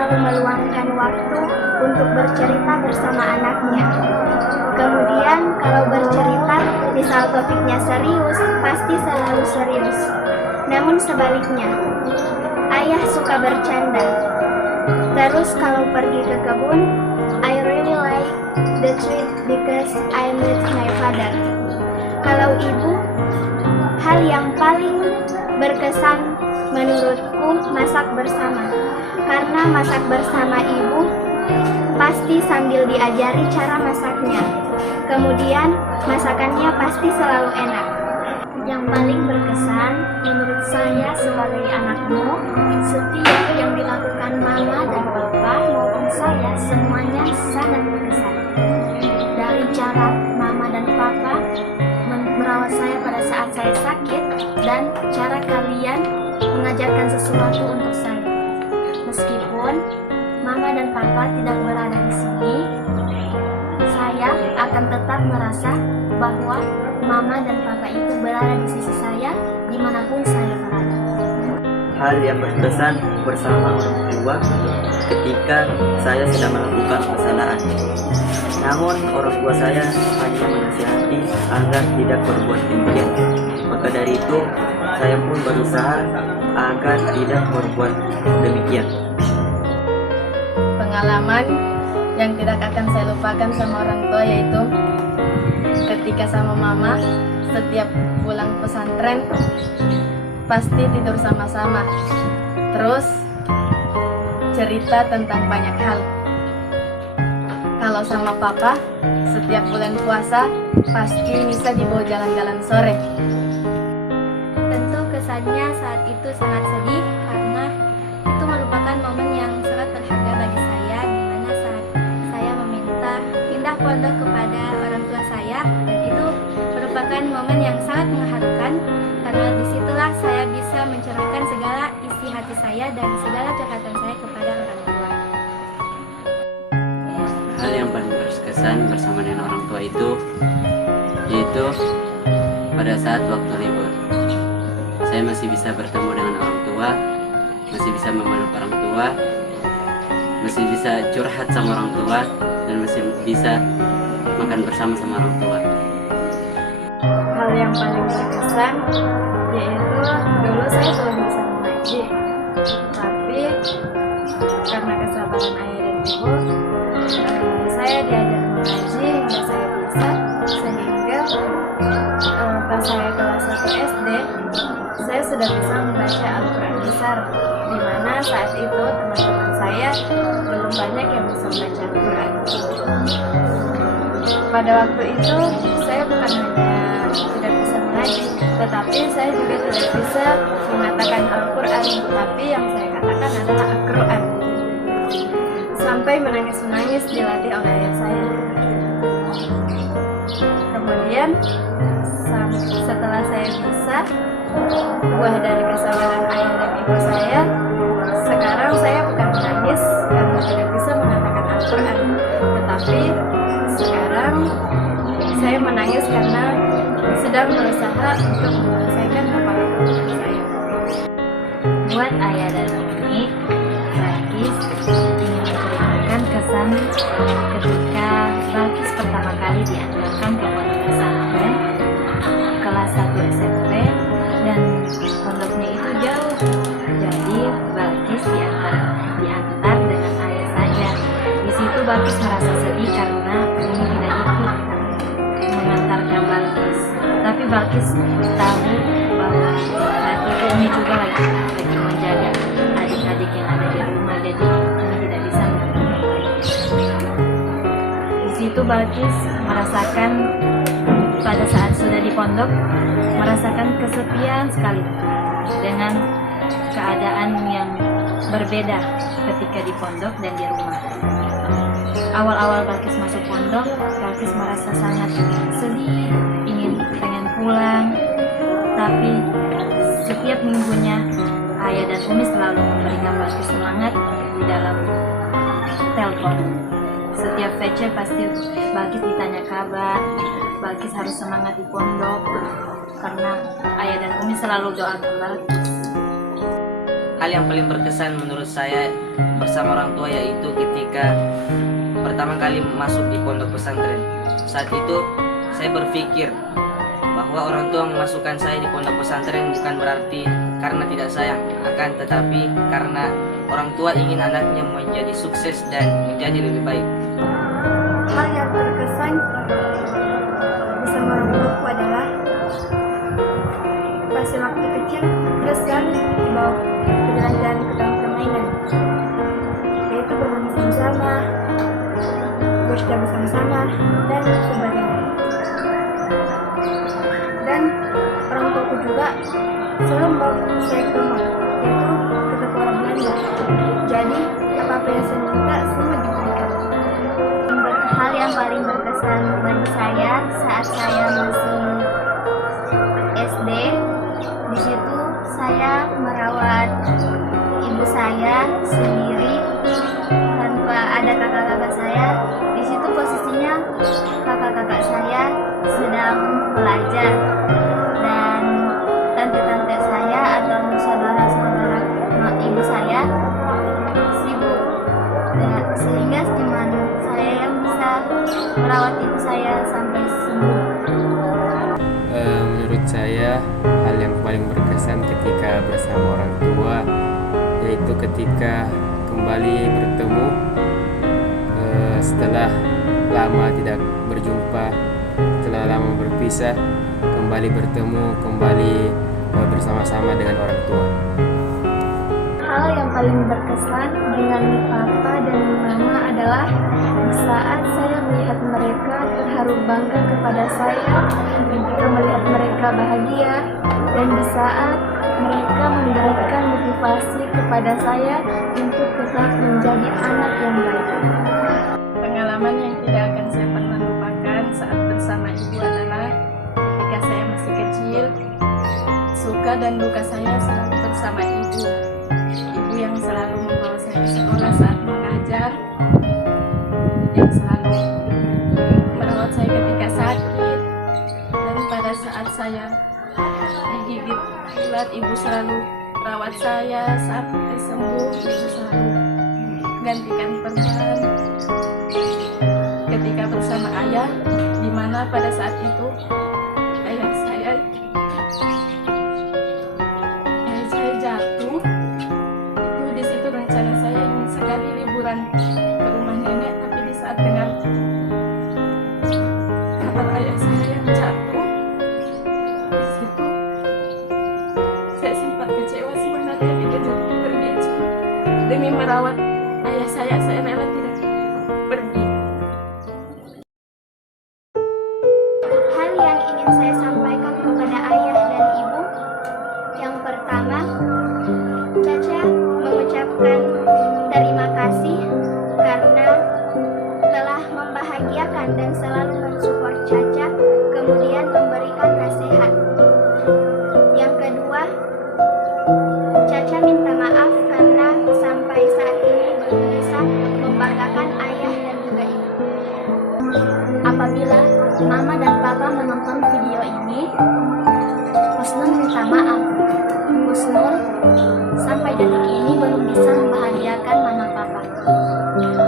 selalu meluangkan waktu untuk bercerita bersama anaknya. Kemudian kalau bercerita, misal topiknya serius, pasti selalu serius. Namun sebaliknya, ayah suka bercanda. Terus kalau pergi ke kebun, I really like the trip because I'm with my father. Kalau ibu, hal yang paling berkesan menurutku masak bersama. Karena masak bersama ibu, pasti sambil diajari cara masaknya. Kemudian masakannya pasti selalu enak. Yang paling berkesan menurut saya sebagai anakmu, setiap yang dilakukan mama dan papa maupun saya semuanya sangat berkesan. Dari cara mama dan papa merawat saya pada saat saya sakit dan cara kalian mengajarkan sesuatu untuk saya. Meskipun mama dan papa tidak berada di sini, saya akan tetap merasa bahwa mama dan papa itu berada di sisi saya dimanapun saya berada. Hal yang berkesan bersama orang tua ketika saya sedang melakukan kesalahan. Namun orang tua saya hanya menasihati agar tidak berbuat demikian. Maka dari itu saya pun berusaha agar tidak berbuat demikian. Pengalaman yang tidak akan saya lupakan sama orang tua yaitu ketika sama mama setiap pulang pesantren pasti tidur sama-sama, terus cerita tentang banyak hal. Kalau sama papa setiap bulan puasa pasti bisa dibawa jalan-jalan sore. Tentu kesannya saat itu sangat sedih karena itu merupakan momen yang sangat berharga bagi saya, di mana saat saya meminta pindah pondok kepada orang tua saya, dan itu merupakan momen yang sangat mengharukan karena disitulah saya bisa mencurahkan segala isi hati saya dan segala curhatan saya kepada orang tua. Hal yang paling berkesan bersama dengan orang tua itu yaitu pada saat waktu libur. Saya masih bisa bertemu dengan orang tua, masih bisa memeluk orang tua, masih bisa curhat sama orang tua, dan masih bisa makan bersama sama orang tua. Hal yang paling berkesan yaitu dulu saya belum bisa mengaji, tapi karena kesabaran ayah dan ibu, saya diajar mengaji hingga saya bisa, sehingga pas saya kelas 1 SD saya sudah bisa membaca Al-Quran besar, di mana saat itu teman-teman saya belum banyak yang bisa membaca Al-Quran. Pada waktu itu saya bukan hanya tidak bisa mengaji, tetapi saya juga tidak bisa mengatakan Al-Quran, tetapi yang saya katakan adalah Al-Quran. Sampai menangis-menangis dilatih oleh ayah saya. Kemudian setelah saya bisa, buah dari kesabaran ayah dan ibu saya, sekarang saya bukan menangis karena tidak bisa mengatakan Al-Quran, tetapi sekarang saya menangis karena sedang berusaha untuk menyelesaikan apa-apa saya. Buat ayah dan umi, Balkis ingin menceritakan kesan ketika Balkis pertama kali diantarkan ke pondok pesantren kelas 1 SMP, dan pondoknya itu jauh. Jadi Balkis diantar dengan ayah saja. Di situ Balkis merasa sedih karena umi tidak ikut mengantarkan Balkis. Tapi Balkis tahu bahwa saat itu umi juga lagi menjaga adik-adik yang ada di rumah, jadi umi tidak bisa mengantarkan Balkis. Di situ Balkis merasakan pada saat sudah di pondok, merasakan kesepian sekali dengan keadaan yang berbeda ketika di pondok dan di rumah. Awal-awal Balkis masuk pondok, Balkis merasa sangat sedih, pengen pulang, tapi setiap minggunya ayah dan umi selalu memberikan Balkis semangat di dalam telepon. Setiap VC pasti Balkis ditanya kabar, Balkis harus semangat di pondok karena ayah dan umi selalu doakan Balkis. hal yang paling berkesan menurut saya bersama orang tua yaitu ketika pertama kali masuk di pondok pesantren. Saat itu saya berpikir bahwa orang tua memasukkan saya di pondok pesantren bukan berarti karena tidak sayang, akan tetapi karena orang tua ingin anaknya menjadi sukses dan menjadi lebih baik. Hal yang berkesan bersama orang tuaku adalah pas waktu kecil terus kan dibawa ke jalan-jalan ke taman permainan, yaitu bermain bersama-sama, bercerita bersama-sama, dan sebagainya. Dan orang tuaku juga selalu membawa saya ke rumah, yaitu ke toko orang Belanda. Jadi apa-apa yang saya minta semua diberikan. Hal yang paling berkesan bagi saya saat saya masih SD, di situ saya merawat ibu saya sendiri tanpa ada kakak-kakak saya. Di situ posisinya kakak-kakak saya sedang belajar dan tante-tante saya atau saudara-saudara ibu saya sibuk. Dan sehingga cuma saya yang bisa merawat ibu saya sampai sembuh. Menurut saya hal yang paling berkesan ketika bersama orang tua yaitu ketika kembali bertemu setelah lama tidak berjumpa, setelah lama berpisah, kembali bertemu, kembali bersama-sama dengan orang tua. Hal yang paling berkesan dengan papa dan mama adalah saat saya melihat mereka terharu bangga kepada saya ketika melihat mereka bahagia, dan di saat mereka memberikan motivasi kepada saya untuk tetap menjadi anak yang baik. Pengalaman yang tidak akan saya pernah lupakan saat bersama ibu adalah ketika saya masih kecil, suka dan duka saya selalu bersama ibu. Ibu yang selalu membawa saya ke sekolah saat mengajar, yang selalu merawat saya ketika sakit, dan pada saat saya digigit ulat, ibu selalu rawat saya sampai sembuh. Ibu selalu gantikan perban. Ketika bersama ayah, di mana pada saat itu ayah saya jatuh. Itu di situ rencana saya ingin sekali liburan ke rumah nenek, tapi di saat dengar kabar ayah saya yang jatuh, di situ saya sempat kecewa sebenarnya tidak jadi pergi demi merawat ayah saya rela tidak pergi. Hal yang ingin saya sampaikan kepada ayah dan ibu, yang pertama, Caca mengucapkan terima kasih karena telah membahagiakan dan selalu mensupport Caca, kemudian memberikan nasihat. Yang kedua, Caca minta maaf karena sampai saat ini belum bisa membanggakan ayah dan juga ibu. Apabila mama dan papa menonton video ini, Husnul minta maaf. Husnul sampai detik ini belum bisa membahagiakan mama papa.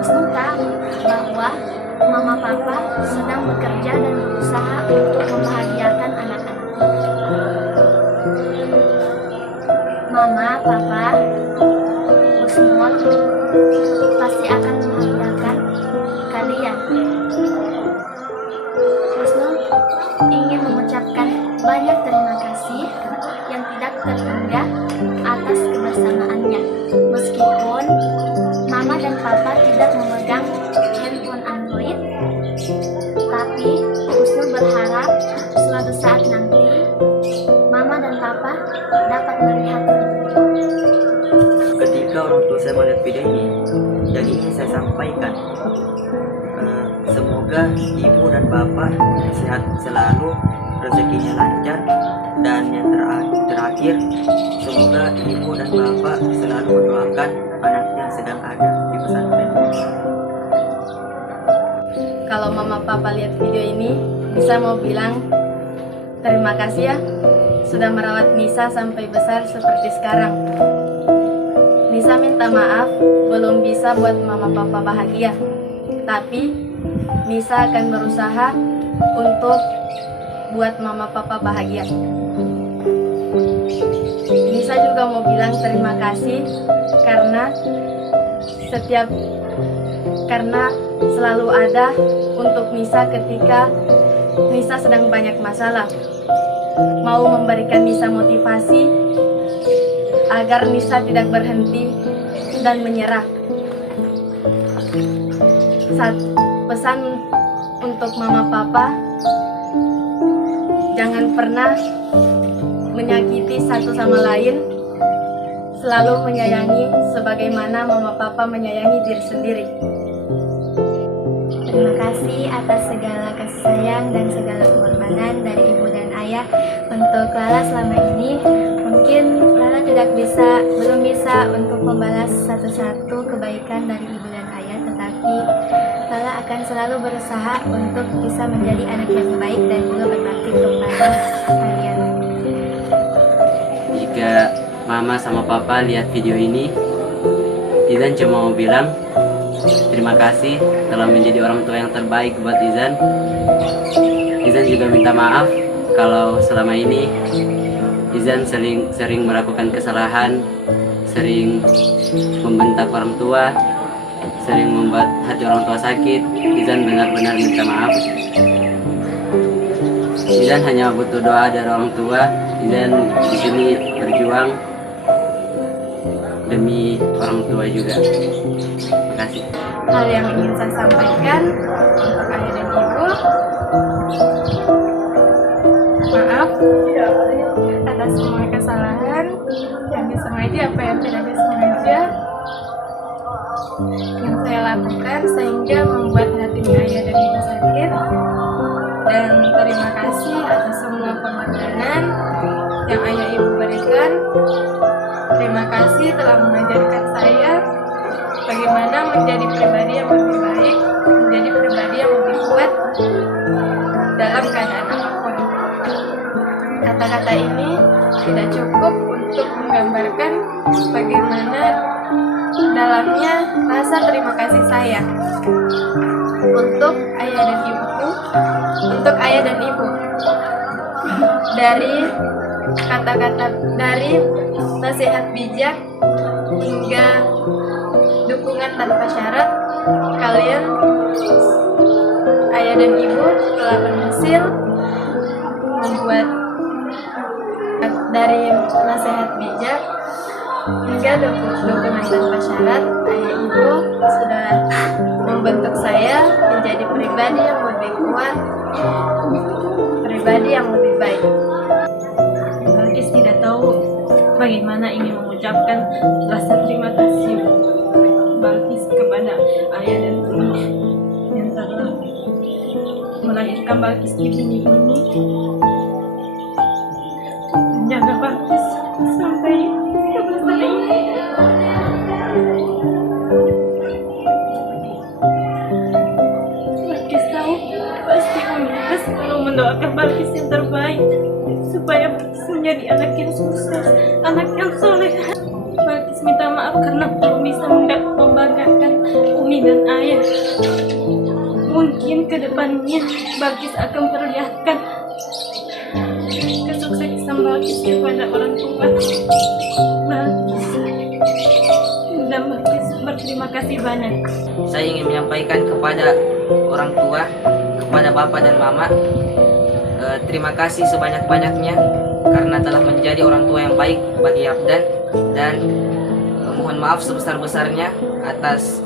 Husnul tahu bahwa mama papa sedang bekerja dan berusaha untuk membahagiakan anak-anak. Mama, papa, Husnul pasti akan membahagiakan kalian. Husnul ingin mengucapkan banyak terima kasih yang tidak terhingga atas kebersamaannya. Meskipun mama dan papa tidak memegang handphone Android, tapi Husnul berharap suatu saat nanti mama dan papa dapat melihat Ketika orang tua saya melihat video ini, yang ingin saya sampaikan, semoga ibu dan bapak sehat selalu, rezekinya lancar, dan yang terakhir, semoga ibu dan bapak selalu mendoakan anaknya yang sedang ada di pesantren. Kalau mama papa lihat video ini, Nisa mau bilang terima kasih ya sudah merawat Nisa sampai besar seperti sekarang. Nisa minta maaf belum bisa buat mama papa bahagia. Tapi Nisa akan berusaha untuk buat mama papa bahagia. Nisa juga mau bilang terima kasih karena selalu ada untuk Nisa ketika Nisa sedang banyak masalah. Mau memberikan Nisa motivasi agar Nisa tidak berhenti dan menyerah. Pesan untuk mama papa, jangan pernah menyakiti satu sama lain, selalu menyayangi sebagaimana mama papa menyayangi diri sendiri. Terima kasih atas segala kasih sayang dan segala pengorbanan dari ibu dan ayah untuk Lala selama ini. Mungkin Lala belum bisa untuk membalas satu-satu kebaikan dari ibu dan ayah, tetapi Lala akan selalu berusaha untuk bisa menjadi anak yang baik dan juga berbakti kepada kalian. Jika mama sama papa lihat video ini, Izan cuma mau bilang terima kasih telah menjadi orang tua yang terbaik buat Izan. Izan juga minta maaf kalau selama ini Izan sering melakukan kesalahan, sering membentak orang tua, sering membuat hati orang tua sakit. Izan benar-benar minta maaf. Izan hanya butuh doa dari orang tua. Izan di sini berjuang demi orang tua juga. Terima kasih. Hal yang ingin saya sampaikan untuk ayah dan ibu, maaf atas semua kesalahan yang disengaja apa yang tidak disengaja yang saya lakukan sehingga membuat hati ayah dan ibu sakit. Dan terima kasih atas semua pengorbanan yang ayah ibu berikan. Terima kasih telah mengajarkan saya bagaimana menjadi pribadi yang lebih baik, menjadi pribadi yang lebih kuat dalam keadaan apapun. Kata-kata ini tidak cukup untuk menggambarkan bagaimana dalamnya rasa terima kasih saya untuk ayah dan ibuku, untuk ayah dan ibu. Dari kata-kata, dari nasihat bijak hingga dukungan tanpa syarat, kalian ayah dan ibu telah berhasil membuat dari nasihat bijak hingga dukungan tanpa syarat. Ayah ibu sudah membentuk saya menjadi pribadi yang lebih kuat, pribadi yang lebih baik. Balkis tidak tahu bagaimana ingin mengucapkan rasa terima kasih Balkis kepada ayah dan ibunya yang telah melahirkan Balkis di bumi ini, menjaga Balkis sampai sebesar ini. Balkis tahu pasti Umi selalu mendoakan Balkis yang terbaik supaya Balkis menjadi anak yang sukses, anak yang soleh. Balkis minta maaf karena belum bisa membanggakan Umi dan ayah. Mungkin kedepannya Balkis akan perlihatkan kesuksesan Balkis kepada orang tua. Dan Balkis berterima kasih banyak. Saya ingin menyampaikan kepada orang tua, kepada bapak dan mama, terima kasih sebanyak-banyaknya karena telah menjadi orang tua yang baik bagi Abdan, dan mohon maaf sebesar-besarnya atas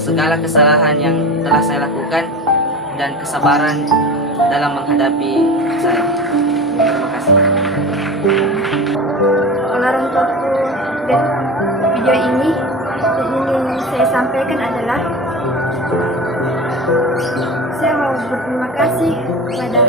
segala kesalahan yang telah saya lakukan dan kesabaran dalam menghadapi saya. Terima kasih. Kalau orang tuaku lihat video ini, yang ingin saya sampaikan adalah saya mau berterima kasih kepada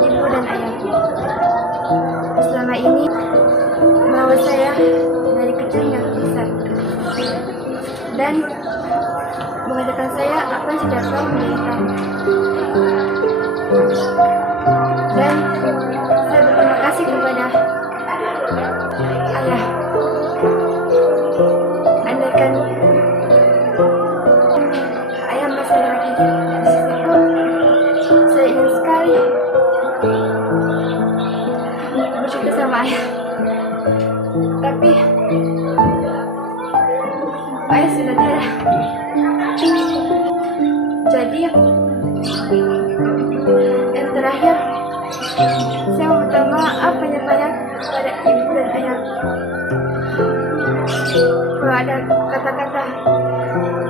ibu dan ayahku. Selama ini merawat saya dari kecil hingga besar dan mengajarkan saya apa yang sudah tahu menjadi tahu. Dan saya berterima kasih kepada ayah bersama ayah. Tapi ayah sudah tiada. Jadi yang terakhir, saya meminta maaf banyak-banyak kepada ibu dan ayah. Kalau ada kata-kata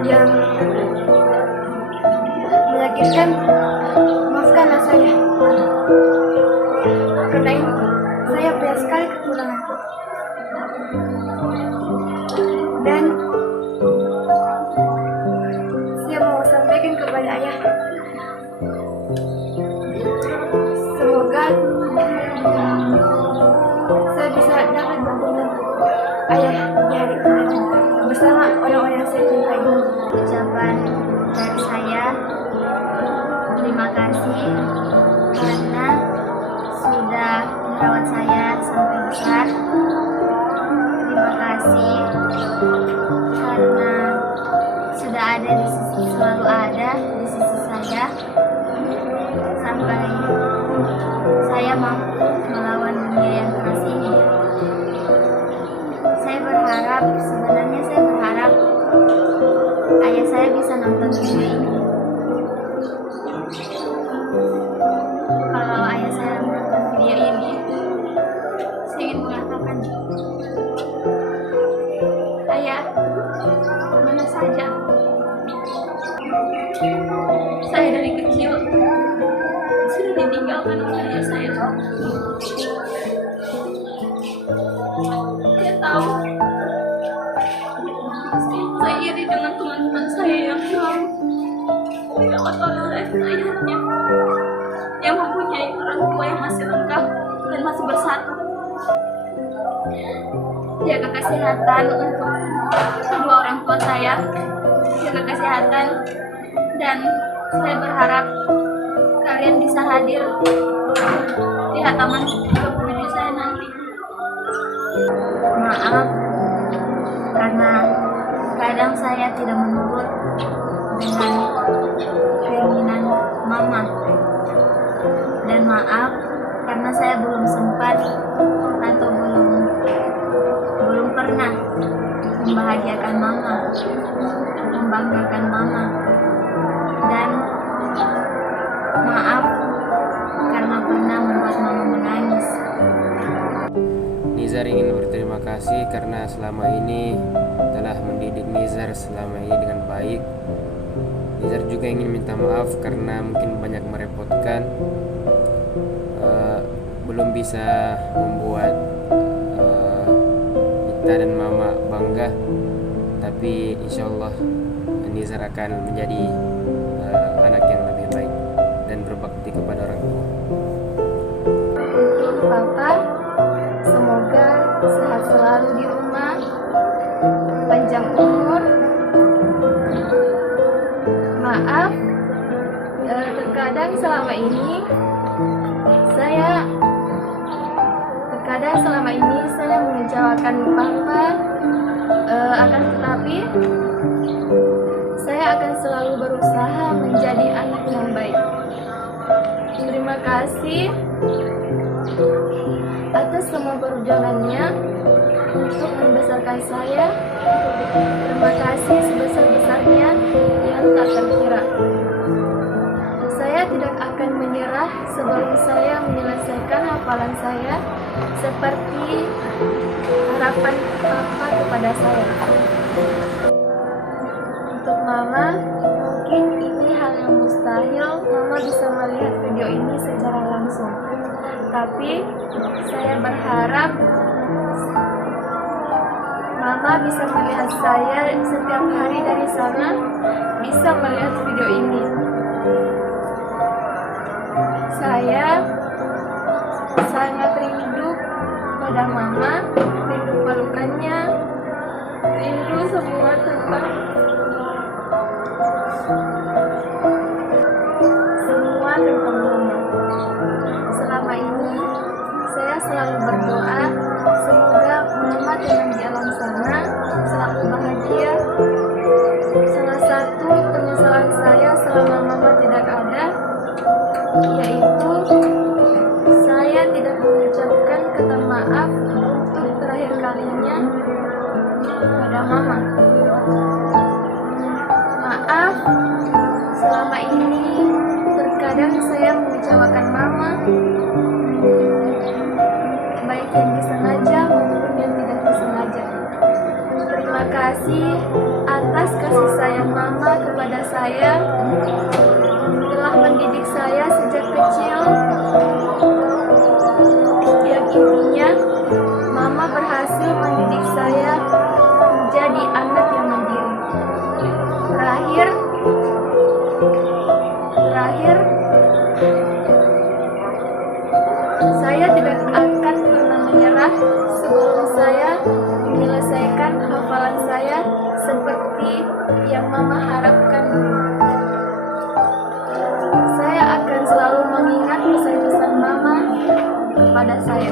yang menyakitkan, maafkanlah saya. Karena ini saya banyak sekali kekurangan. Dan saya mau sampaikan kepada ayah, semoga saya bisa dapat bertemu ayah di hari ini bersama orang-orang yang saya cintai. Ucapan dari saya, terima kasih karena sudah merawat saya sampai besar. Terima kasih karena sudah ada di sisi, selalu ada di sisi saya sampai saya mampu melawan dunia yang keras ini. Sebenarnya saya berharap ayah saya bisa nonton video ini. Kalau ayah saya menonton video ini, saya ingin mengatakan, ayah, mana saja? Saya dari kecil sudah ditinggalkan oleh ayah saya. Dia tahu saya iri dengan teman-teman saya yang selalu dirawat oleh ayahnya, yang mempunyai orang tua yang masih lengkap dan masih bersatu. Jaga kesehatan untuk kedua orang tua saya, jaga kesehatan, dan saya berharap kalian bisa hadir di hataman 27 saya nanti. Maaf karena kadang saya tidak menurut dengan keinginan mama, dan maaf karena saya belum sempat atau belum pernah membahagiakan mama, membanggakan mama, dan maaf karena pernah membuat mama menangis. Nizar ingin berterima kasih karena selama ini telah mendidik Nizar selama ini dengan baik. Nizar juga ingin minta maaf karena mungkin banyak merepotkan, belum bisa membuat kita dan mama bangga. Tapi insya Allah Nizar akan menjadi anak yang lebih baik dan berbakti kepada orang tua. Untuk Papa, semoga sehat selalu di rumah, panjang umur. Maaf, terkadang selama ini saya mengecewakan Papa, akan tetapi saya akan selalu berusaha menjadi anak yang baik. Terima kasih atas semua perjuangannya untuk membesarkan saya. Terima kasih sebesar-besarnya yang tak terkira. Saya tidak akan menyerah sebelum saya menyelesaikan hafalan saya seperti harapan Papa kepada saya. Untuk Mama, mungkin ini hal yang mustahil Mama bisa melihat video ini secara langsung. Tapi saya berharap Mama bisa melihat saya setiap hari dari sana, bisa melihat video ini. Saya sangat rindu pada Mama, rindu pelukannya, rindu semua tentang Mama. Selama ini saya selalu berdoa semoga Mama tenang di alam sana, selalu bahagia. Salah satu penyesalan saya selama Mama tidak ada, yaitu saya tidak tidak mengucapkan kata maaf untuk terakhir kalinya pada Mama. Maaf, selama ini terkadang saya mengecewakan Mama, baik yang disengaja maupun yang tidak disengaja. Terima kasih atas kasih sayang Mama kepada saya, telah mendidik saya sejak kecil. Yang intinya, Mama berhasil mendidik saya menjadi anak yang mandiri. Terakhir, saya tidak akan pernah menyerah sebelum saya menyelesaikan hafalan saya seperti yang Mama harapkan dulu. Saya akan selalu mengingat pesan-pesan Mama kepada saya.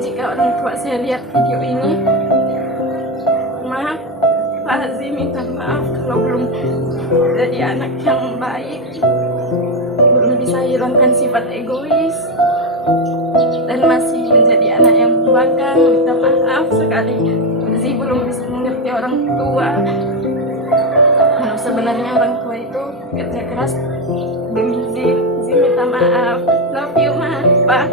Jika orang tua saya lihat video ini, maaf, Fazi minta maaf kalau belum jadi anak yang baik, belum bisa hilangkan sifat egois, dan masih menjadi anak yang membangkang. Minta maaf sekali, Fazi belum bisa mengerti orang tua. Kalau sebenarnya orang tua itu kerja keras demi Fazi minta maaf. Love you, Ma. Pa.